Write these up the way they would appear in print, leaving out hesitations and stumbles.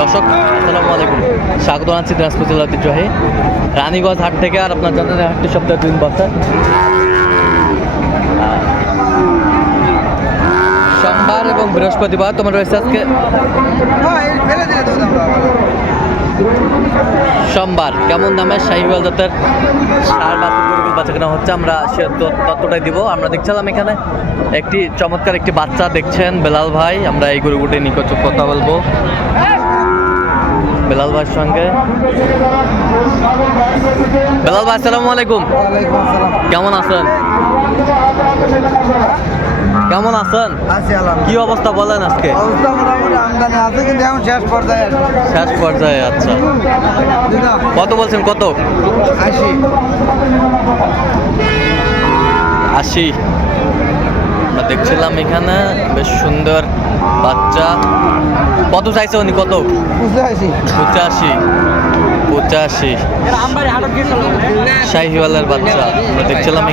দর্শক আসসালামু আলাইকুম, স্বাগত জানাচ্ছি দিনাজপুর জেলার ঐতিহ্যবাহী রানীগঞ্জ হাট থেকে। আর আপনার জানেন হাটটি সপ্তাহে 2 দিন বসে, সোমবার এবং বৃহস্পতিবার। তোমার রয়েছে আজকে সোমবার। কেমন দামে শাহিওয়াল জাতের সার বাচ্চা কেনা হচ্ছে, আমরা সে তথ্যটাই দিব। আমরা দেখছিলাম এখানে একটি চমৎকার একটি বাচ্চা দেখছেন বেলাল ভাই। আমরা এই গরুগুটি নিকট কথা বলবো বেলাল ভাইয়ের সঙ্গে। বেলাল ভাই আসসালামু আলাইকুম। কেমন আছেন? কেমন আছেন? কি অবস্থা বলেন আজকে? আমদানি আছে কিন্তু এখন শেষ পর্যায়ে। আচ্ছা, কত বলছেন? কত? 80। আমরা দেখছিলাম এখানে বেশ সুন্দর বাচ্চা। কত চাইছে উনি? কত? 85। শাহিওয়ালের বাচ্চা আমরা দেখছিলাম।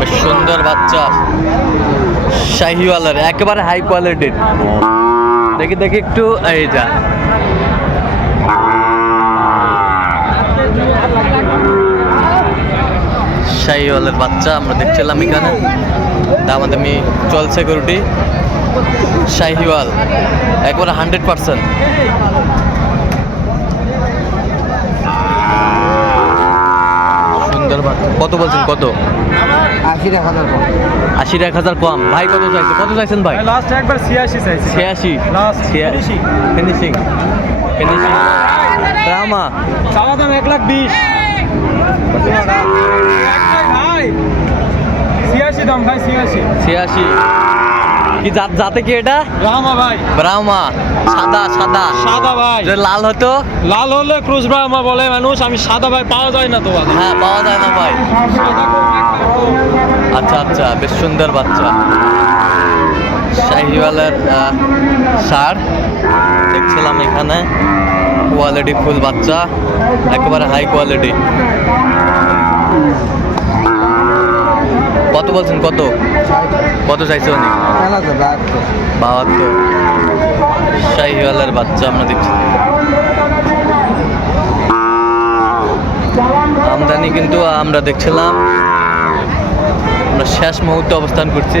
বেশ সুন্দর বাচ্চা শাহিওয়ালের, একেবারে হাই কোয়ালিটির। দেখি একটু এই যা শাহিওয়ালের বাচ্চা আমরা দেখছিলাম এখানে। দামাদামি চলছে গরুটি। শাহিওয়াল একবারে 100%। সুন্দর বাচ্চা। কত বলছেন? কত? 80,000 কম। ভাই কত চাইছে? কত চাইছেন ভাই? লাস্ট একবার 86 চাইছি। 86 লাস্ট ফিনিশিং ড্রামা। চাওয়া দাম 1,20,000। ভাই 86 দাম ভাই, 86। কি জাতে কি এটা? ব্রাহ্মা ভাই। ব্রাহ্মা। সাদা ভাই। যদি লাল হতো? লাল হলে ক্রুজ ব্রাহ্মা বলে মানুষ। আমি সাদা ভাই পাওয়া যায় না তো। হ্যাঁ, পাওয়া যায় না ভাই। আচ্ছা, বেশ সুন্দর বাচ্চা শাহিওয়ালের ষাঁড় দেখছিলাম এখানে। কোয়ালিটি ফুল বাচ্চা, একেবারে হাই কোয়ালিটি। কত বলছেন? কত চাইছে উনি? 72। শাহিওয়ালের বাচ্চা আমরা দেখছি। আমদানি কিন্তু আমরা দেখছিলাম, আমরা শেষ মুহূর্তে অবস্থান করছি।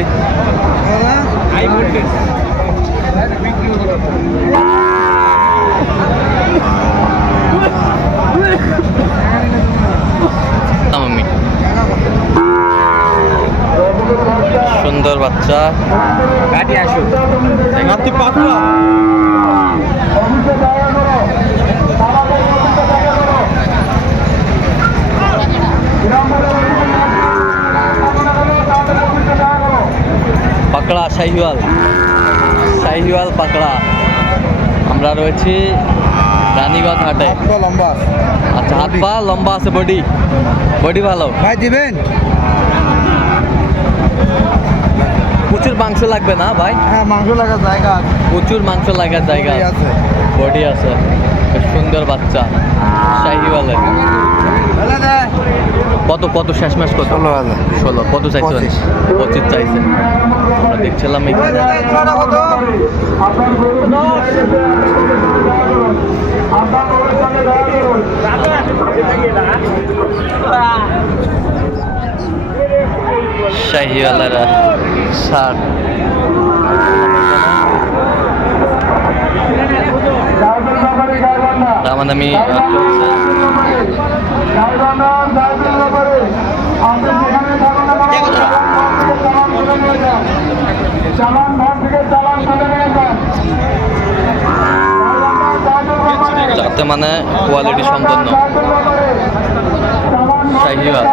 সুন্দর বাচ্চা। পাকড়া শাহিওয়াল পাকড়া। আমরা রয়েছি রানীগঞ্জ হাটে। আচ্ছা, হাত পা লম্বা আছে, বডি ভালো। ভাই দিবেন? প্রচুর মাংস লাগবে না ভাই? হ্যাঁ, মাংস লাগার জায়গা আছে। প্রচুর মাংস লাগার জায়গা আছে, বডি আছে। সুন্দর বাচ্চা শাহিওয়ালের। কত শেষমেশ? কত? 16। কত চাইছেন? 25 চাইছেন। আমরা দেখছিলাম এখানে। শাহিওয়ালের ষাঁড় দামাদামি চলছে। যাতে মানে কোয়ালিটি সম্পন্ন শাহিওয়াল।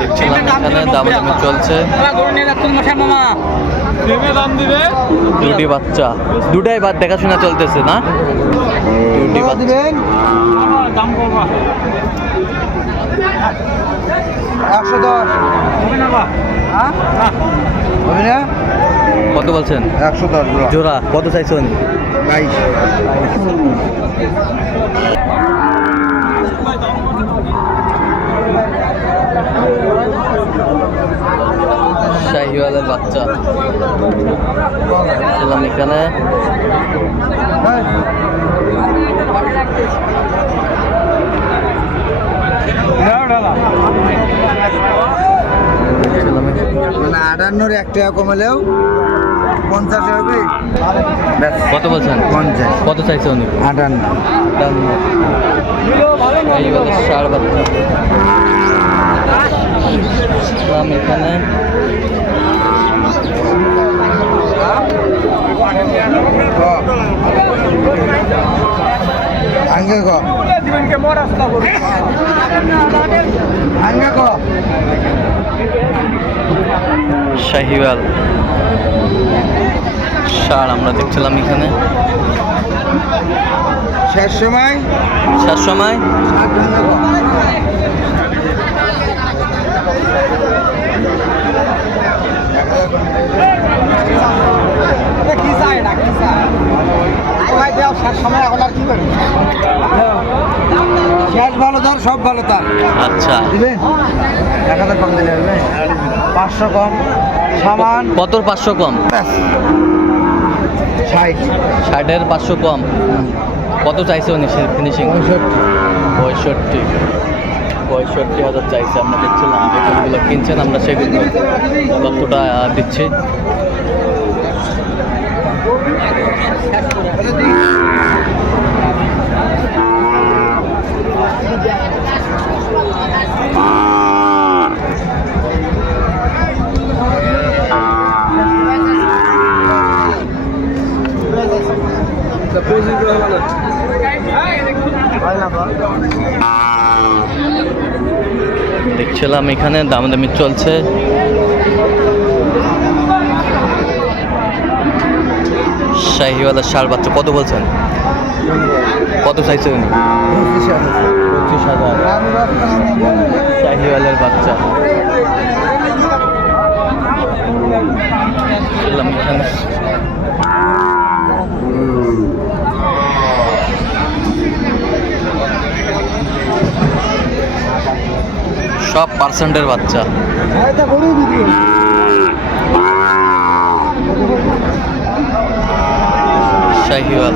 দেখছিলাম এখানে দামাদামি চলছে। দুটি বাচ্চা, দুটাই দেখাশোনা চলতেছে না? দুটি বাচ্চা। 110 হবে না? কত বলছেন? 110 জোড়া। কত চাইছেন? 22। শাহিওয়ালের বাচ্চা ছিলাম এখানে। মানে 58 এক টাকা কমালেও 50 হবে। কত বলছেন? 50 কত চাইছে উনি? 58 এই বলে ষাঁড় বাচ্চা ছিলাম এখানে। আঙ্গে গো আঙ্গে গো শাহিওয়াল ষাঁড় আমরা দেখছিলাম এখানে। শেষ সময় শেষ সময় শেষ ভালো তার সব ভালো তার আচ্ছা দিবেন 1000 কম দিলে হবে 500 কম সামান কত 500 কম? 60 ষাটের 500 কম। কত চাইছে উনি ফিনিশিং? 65,000 চাইছে। আমরা দেখছিলাম যে গরুগুলো কিনছেন, আমরা সেগুলো ততটা দিচ্ছি। দেখছিলাম এখানে দামাদামি চলছে। শাহিওয়ালের ষাঁড় বাচ্চা কত বলছেন? কত চাইছে উনি? 25,000। শাহিওয়ালের বাচ্চা দেখছিলাম এখানে। সব পার্সেন্টের বাচ্চা। শাহিওয়াল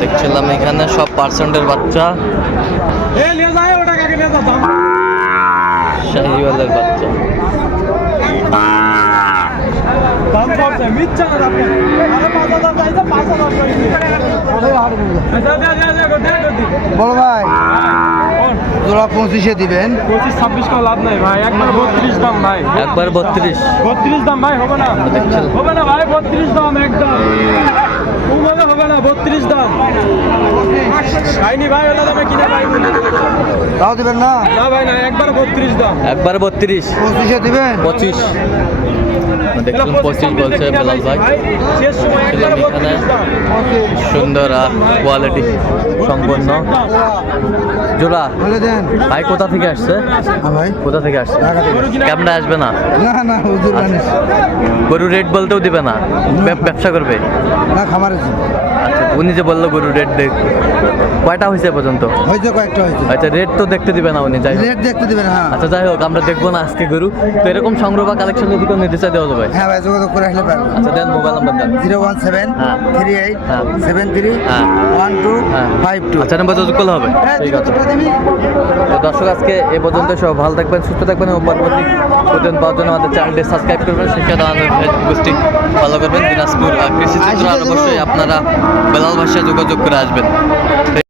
দেখছিলাম এখানে সব পার্সেন্টের বাচ্চা। শাহিওয়ালের বাচ্চা বড় ভাই জোড়া 25-এ দিবেন। 25-26 করে লাভ নাই ভাই, একবার 32 দাম ভাই, একবার 32 দাম ভাই। হবে না হবে না ভাই, 32 দাম একদম হবে না, 32 দাম খাইনি ভাই, ওলা দামে কিনে ভাই। তাও দিবেন না? না ভাই না, একবার 32 দাম। একবার 32 25-এ দিবেন। 25 দেখলাম 25 বলছে বেলাল ভাই। শেষ সময় একবার 32 দাম। সুন্দর কোয়ালিটি সম্পন্ন জোড়া। বলে দেন ভাই কোথা থেকে আসছে? হ্যাঁ ভাই কোথা থেকে আসছে? ঢাকা থেকে। কেমনে আসবে না? না না হুজুর জানিস গরু রেট বলতেও দিবে না, ব্যবসা করবে না খামারে আচ্ছা উনি যে বললো গরু রেট দেখ, কয়টা হয়েছে পর্যন্ত? হয়েছে কয়েকটা হয়েছে। আচ্ছা রেট তো দেখতে দিবে না উনি, যাই হোক। রেট দেখতে দিবেন। হ্যাঁ আচ্ছা যাই হোক, আমরা দেখবো না আজকে গরু। তো এরকম সংগ্রহ বা কালেকশন যদি কোনো নিতে চাই দেওয়া যাবে? হ্যাঁ ভাই যোগাযোগ করে আসলে পারবেন। আচ্ছা দেন মোবাইল নাম্বার দেন। 017 হ্যাঁ। 38 হ্যাঁ। 73 হ্যাঁ। 1252। আচ্ছা নাম্বার যোগাযোগ করলে হবে। হ্যাঁ ঠিক আছে। দিবি। তো দর্শক আজকে এ পর্যন্ত, সব ভালো থাকবেন, সুস্থ থাকবেন এবং পরবর্তী প্রতিদিন পাওয়ার জন্য আমাদের চ্যানেলটি সাবস্ক্রাইব করবেন, সেই সাথে আমাদের ফেসবুক পেজটি ফলো করবেন। দিনাজপুর কৃষি চিত্র, আর অবশ্যই আপনারা বেলাল ভাষায় যোগাযোগ করে আসবেন।